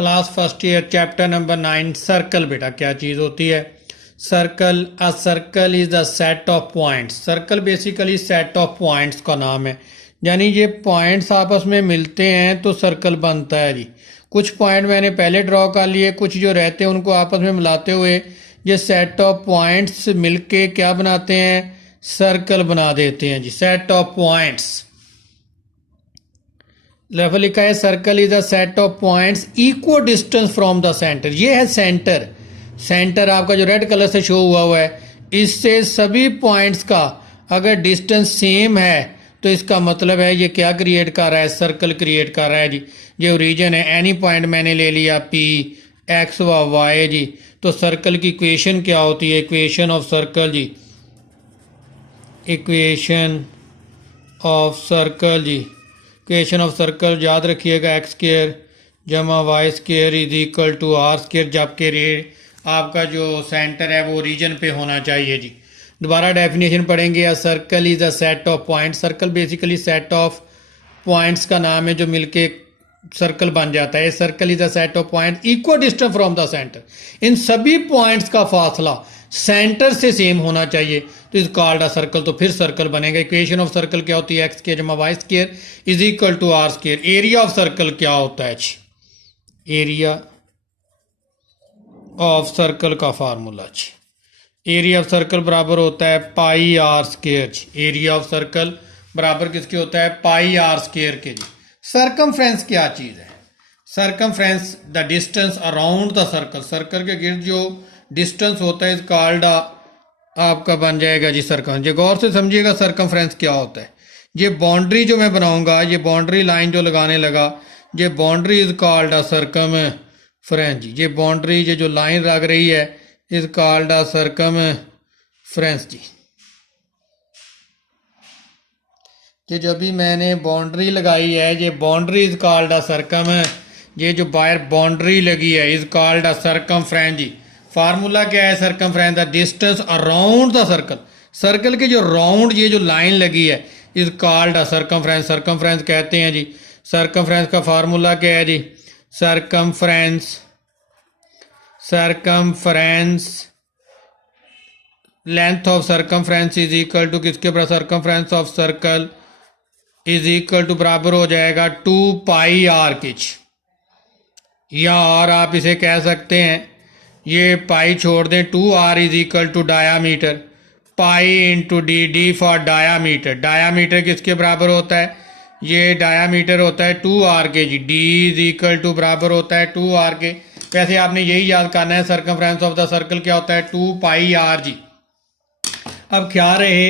Class first year chapter number 9 circle. बेटा क्या चीज़ होती है circle? A circle is the set of points. Circle basically set of points का नाम है, यानी ये पॉइंट्स आपस में मिलते हैं तो सर्कल बनता है जी। कुछ पॉइंट मैंने पहले ड्रॉ कर लिए, कुछ जो रहते हैं उनको आपस में मिलाते हुए ये सेट ऑफ पॉइंट्स मिलके क्या बनाते हैं? सर्कल बना देते हैं जी। सेट ऑफ पॉइंट्स लेवल लिखा है circle is a set of points equal distance from the centre. ये है सेंटर। सेंटर आपका जो रेड कलर से शो हुआ है, इससे सभी पॉइंट्स का अगर डिस्टेंस सेम है तो इसका मतलब है ये क्या क्रिएट कर रहा है? सर्कल क्रिएट कर रहा है जी। ये ओरिजिन है, एनी पॉइंट मैंने ले लिया पी एक्स व वाई जी। तो सर्कल की इक्वेशन क्या होती है? इक्वेशन ऑफ सर्कल जी, इक्वेशन ऑफ सर्कल जी। इक्वेशन ऑफ सर्कल याद रखिएगा, एक्स स्क्वायर जमा Y square is equal to are square, जबकि आपका जो सेंटर है वो रीजन पे होना चाहिए जी। दोबारा डेफिनेशन पढ़ेंगे। A circle is a set of point. Circle basically set of points का नाम है जो मिलके सर्कल बन जाता है। Circle is a set of point equal distance from the centre. इन सभी पॉइंट्स का फासला सेंटर से सेम होना चाहिए तो इस कॉल्ड अ सर्कल। तो फिर सर्कल बनेगा। इक्वेशन ऑफ सर्कल क्या होती है? एक्स स्क्वायर जमा Y square is equal to are square. Area of circle क्या होता है? एरिया ऑफ सर्कल का फार्मूला एरिया ऑफ सर्कल बराबर होता है pi R square. Area of circle बराबर किसके होता है? पाई आर स्क्वायर के जी। सर्कमफ्रेंस क्या चीज़ है? Circumference the distance around the circle. Circle के गिर्द जो डिस्टेंस होता है इस कॉल्ड आपका बन जाएगा जी सर्कम। ये गौर से समझिएगा सर्कमफ्रेंस क्या होता है। ये बाउंड्री जो मैं बनाऊंगा, ये बाउंड्री लाइन जो लगाने लगा, ये boundary is called a circumference जी। ये बाउंड्री ये जो लाइन लग रही है इज कॉल्ड अ सर्कमफ्रेंस जी। ये जो भी मैंने बाउंड्री लगाई है, ये boundary is called a circum. ये जो बाहर बाउंड्री लगी है इज कॉल्ड अ सर्कमफ्रेंस जी। फार्मूला क्या है circumference? The distance around the circle. Circle के जो राउंड ये जो लाइन लगी है is called a circumference. Circumference कहते हैं जी। सर्कमफ्रेंस का फार्मूला क्या है जी? Circumference length of circumference is equal to किसके बराबर? Circumference of circle is equal to बराबर हो जाएगा 2 पाई आर किच, या और आप इसे कह सकते हैं ये पाई छोड़ दें, 2r is equal to diameter pi into d. D for diameter. Diameter किसके बराबर होता है? ये डायामीटर होता है 2r के जी। डी इज इक्वल टू बराबर होता है 2r के। वैसे आपने यही याद करना है सर्कमफ्रेंस ऑफ द सर्कल क्या होता है? 2 पाई आर जी। अब ख्याल रहे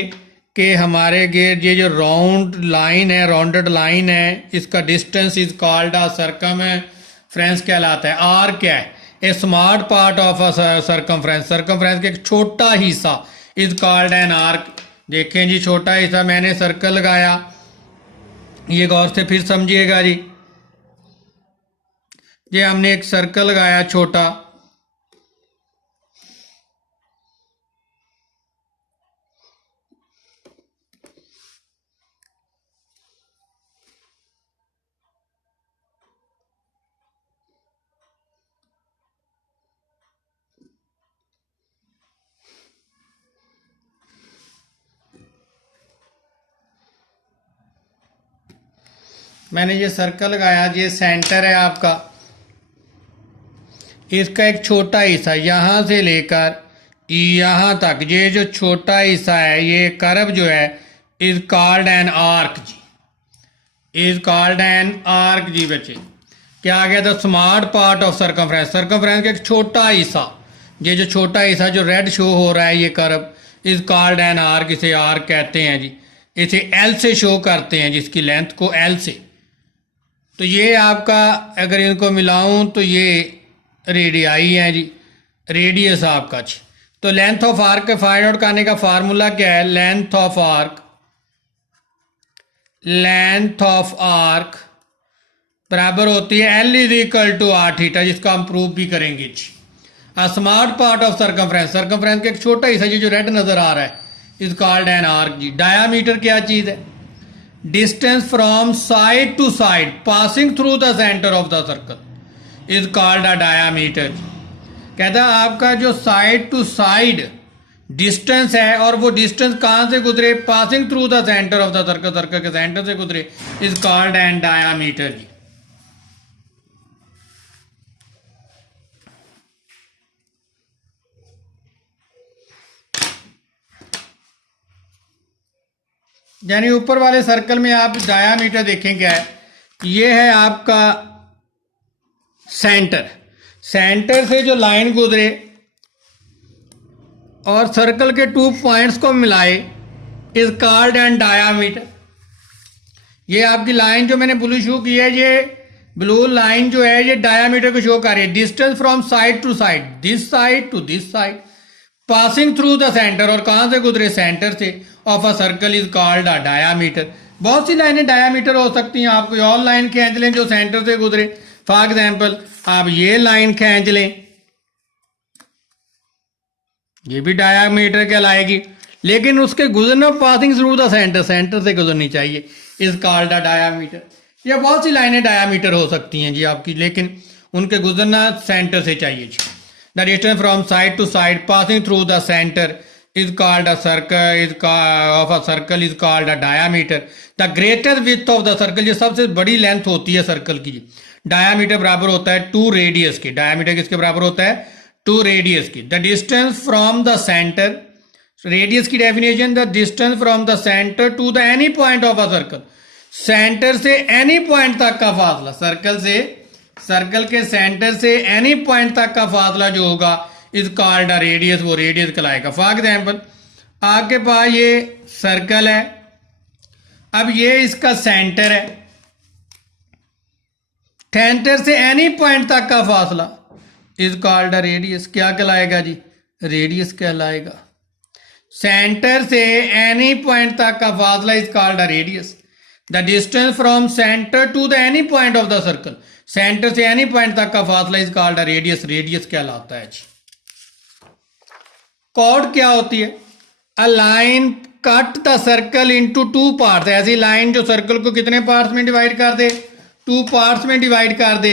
कि हमारे गेट ये जो राउंड लाइन है, राउंडेड लाइन है, इसका distance is called a circumference कहलाता है। आर क्या है? A small part of a circumference. Circumference का एक छोटा हिस्सा इज कॉल्ड एन आर्क। देखें जी, छोटा हिस्सा मैंने सर्कल लगाया, ये गौर से फिर समझिएगा जी। ये हमने एक सर्कल लगाया छोटा, मैंने ये सर्कल लगाया, ये सेंटर है आपका। इसका एक छोटा हिस्सा यहाँ से लेकर यहाँ तक, ये जो छोटा हिस्सा है, ये कर्व जो है इज कॉल्ड एन आर्क जी। इज कॉल्ड एन आर्क जी। बच्चे क्या आ गया? The small part of circumference. Circumference का एक छोटा हिस्सा, ये जो छोटा हिस्सा जो रेड शो हो रहा है ये curve is called an arc. इसे आर्क कहते हैं जी। इसे एल से शो करते हैं जिसकी लेंथ को एल से। तो ये आपका अगर इनको मिलाऊं तो ये रेडियाई है जी, रेडियस आपका जी। तो लेंथ ऑफ आर्क के फाइंड आउट करने का फार्मूला क्या है? लेंथ ऑफ आर्क बराबर होती है L is equal to R theta, जिसका हम प्रूव भी करेंगे जी। A small part of circumference. Circumference का एक छोटा हिस्सा जो रेड नजर आ रहा है इज कॉल्ड एन आर्क जी। डायामीटर क्या चीज है? Distance from side to side passing through the centre of the circle is called a diameter. कहता है आपका जो साइड टू साइड डिस्टेंस है और वो डिस्टेंस कहां से गुजरे, passing through the centre of the circle, circle के सेंटर से गुजरे, इज कॉल्ड एन डायामीटर। यानी ऊपर वाले सर्कल में आप डायामीटर देखें क्या है, ये है आपका सेंटर, सेंटर से जो लाइन गुजरे और सर्कल के 2 पॉइंट्स को मिलाए इज कॉल्ड एन डायामीटर। ये आपकी लाइन जो मैंने ब्लू शो की है, ये ब्लू लाइन जो है ये डायामीटर को शो कर रही है। Distance from side to side, this side to this side, passing through the centre, और कहां से गुजरे, सेंटर से, of a circle is called a diameter. बहुत सी लाइनें डायामीटर हो सकती हैं। आप कोई और लाइन खींच लें जो सेंटर से गुजरे, फॉर एग्जाम्पल आप ये लाइन खींच लें, ये भी डायामीटर कहलाएगी, लेकिन उसके गुजरना passing through the centre, centre से गुजरनी चाहिए, इज कॉल्ड अ डायामीटर। या बहुत सी लाइनें डायामीटर हो सकती हैं जी आपकी, लेकिन उनके गुजरना सेंटर से चाहिए जी। The distance from side to side passing through the centre is called a circle, is of a circle is called a diameter. The greater width of the circle, ये सबसे बड़ी लेंथ होती है सर्कल की। Diameter बराबर होता है 2 radius के। डायामीटर किसके बराबर होता है, 2 रेडियस की। The distance from the centre, radius की definition, the distance from the centre to the any point of a circle, centre से एनी पॉइंट तक का फासला, सर्कल से, सर्कल के सेंटर से एनी पॉइंट तक का फासला जो होगा इज कॉल्ड अ रेडियस, वो रेडियस कहलाएगा। फॉर एग्जाम्पल आपके पास ये सर्कल है, अब ये इसका सेंटर है, सेंटर से एनी पॉइंट तक का फासला इज कॉल्ड अ रेडियस, क्या कहलाएगा जी, रेडियस कहलाएगा। सेंटर से एनी पॉइंट तक का फासला is called a radius. The distance from centre to the any point of the circle, centre से एनी पॉइंट तक का फासला is called a radius, radius कहलाता है जी। कॉर्ड क्या होती है, a line cut the circle into 2 parts, ऐसी लाइन जो सर्कल को कितने पार्ट्स में डिवाइड कर दे, 2 पार्ट्स में डिवाइड कर दे,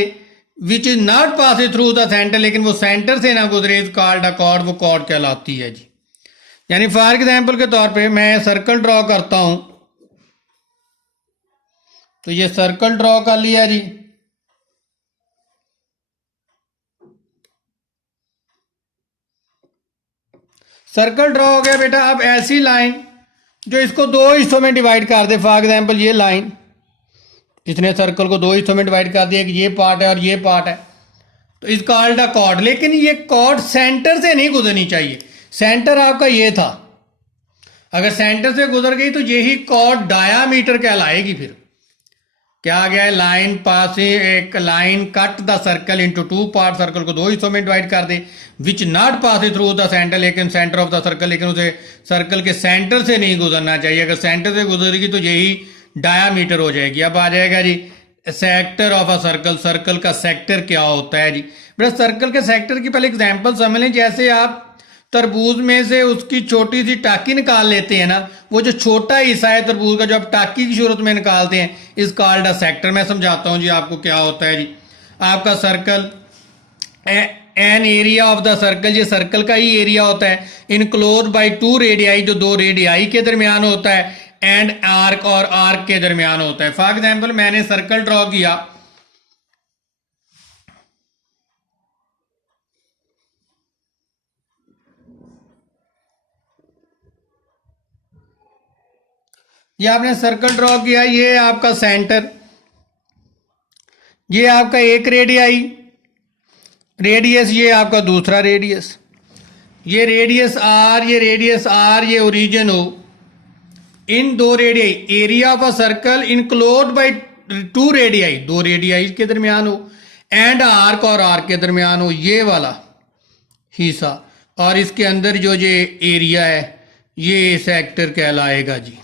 which is not pass through the centre, लेकिन वो सेंटर से ना गुजरे, इज कॉल्ड अ कॉर्ड, वो कॉर्ड कहलाती है जी। यानी फॉर एग्जाम्पल के तौर पे मैं सर्कल ड्रॉ करता हूं, तो ये सर्कल ड्रॉ कर लिया जी, सर्कल ड्रॉ हो गया बेटा। अब ऐसी लाइन जो इसको 2 हिस्सों में डिवाइड कर दे, फॉर एग्जाम्पल ये लाइन, इसने सर्कल को 2 हिस्सों में डिवाइड कर दिया, ये पार्ट है और ये पार्ट है, तो इस कॉल्ड अ कॉर्ड। लेकिन ये कॉर्ड सेंटर से नहीं गुजरनी चाहिए, सेंटर आपका ये था, अगर सेंटर से गुजर गई तो यही कॉर्ड डायामीटर कहलाएगी। फिर क्या आ गया है, लाइन पास, एक line cut the circle into 2 part, circle को 2 हिस्सों में डिवाइड कर दे, which not pass through the centre, लेकिन सेंटर ऑफ द सर्कल, लेकिन उसे सर्कल के सेंटर से नहीं गुजरना चाहिए। अगर सेंटर से गुजरेगी तो यही डायामीटर हो जाएगी। अब आ जाएगा जी sector of a circle, circle का सेक्टर क्या होता है जी। बेटा सर्कल के सेक्टर की पहले एग्जाम्पल समझ लें। जैसे आप तरबूज में से उसकी छोटी सी टाकी निकाल लेते हैं ना, वो जो छोटा हिस्सा है तरबूज का जो आप टाकी की सूरत में निकालते हैं, इस कॉल्ड अ सेक्टर। मैं समझाता हूं जी आपको क्या होता है जी। आपका circle, an area of the circle, ये सर्कल का ही एरिया होता है, इनक्लोज बाय 2 रेडियाई, जो 2 रेडियाई के दरमियान होता है, एंड आर्क, और आर्क के दरमियान होता है। फॉर एग्जाम्पल मैंने सर्कल ड्रॉ किया, ये आपने सर्कल ड्रॉ किया, ये आपका सेंटर, ये आपका एक रेडियाई, रेडियस ये आपका दूसरा रेडियस, ये रेडियस आर, ये रेडियस आर, ये ओरिजिन हो, इन 2 radii, area of a circle enclose by 2 radii, 2 radii के दरमियान हो, एंड आर्क, और आर्क के दरमियान हो, ये वाला हिस्सा, और इसके अंदर जो ये एरिया है ये सेक्टर कहलाएगा जी।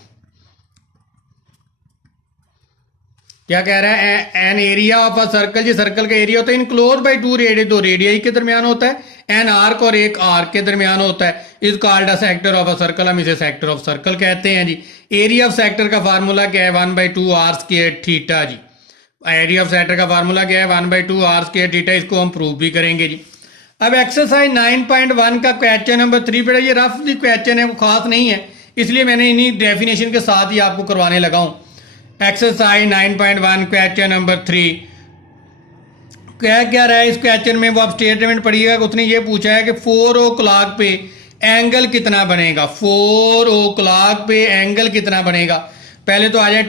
क्या कह रहा है, an area of a circle, ये सर्कल का एरिया होता है, इनक्लोज बाय 2 रेडियस, 2 रेडियाई के दरमियान होता है, एन आर्क, और एक आर्क के दरमियान होता है, is called a sector of a circle, हम इसे सेक्टर ऑफ सर्कल कहते हैं जी। एरिया ऑफ सेक्टर का फार्मूला क्या है, 1/2 r² थीटा जी। एरिया ऑफ सेक्टर का फार्मूला क्या है 1/2 आर स्क्वायर थीटा, इसको हम प्रूव भी करेंगे जी। अब एक्सरसाइज 9.1 का क्वेश्चन नंबर 3 पे ये रफली क्वेश्चन है, वो खास नहीं है, इसलिए मैंने इन्हीं डेफिनेशन के साथ ही आपको करवाने लगा हूं। एक्सरसाइज 9.1 क्वेश्चन नंबर 3 क्या रहा है इस क्वेश्चन में, वो आप स्टेटमेंट पढ़िएगा। उसने ये पूछा है कि 4 o'clock पे एंगल कितना बनेगा, 4 o'clock पे एंगल कितना बनेगा। पहले तो आ जाए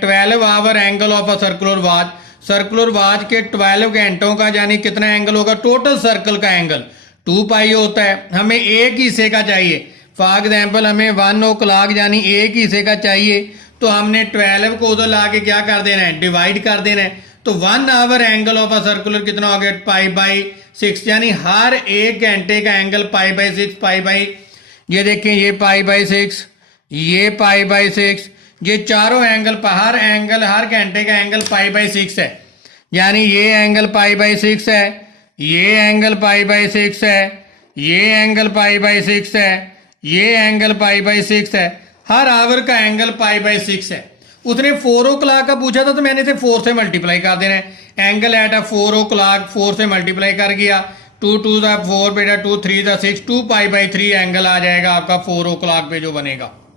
12 hour angle of a circular watch, circular watch के 12 घंटों का यानी कितना एंगल होगा, टोटल सर्कल का एंगल 2 पाई होता है। हमें एक हिस्से का चाहिए, फॉर एग्जाम्पल हमें 1 o'clock यानी एक हिस्से का चाहिए, तो हमने 12 को उधर ला के क्या कर देना है, डिवाइड कर देना है। तो 1 hour angle of a circular कितना हो गया, π/6, यानी हर एक घंटे का एंगल π/6, ये देखें ये π/6, ये π/6, ये चारों एंगल हर घंटे का एंगल π/6 है, यानी ये एंगल π/6 है, ये एंगल π/6 है, ये एंगल π/6 है, ये एंगल π/6 है, हर आवर का एंगल π/6 है। उसने 4 o'clock का पूछा था, तो मैंने इसे 4 से मल्टीप्लाई कर देना है। एंगल एट 4 o'clock 4 से मल्टीप्लाई कर गया, 2 2 4 बेटा 2 3 6, 2 π/3 एंगल आ जाएगा आपका 4 o'clock पे जो बनेगा।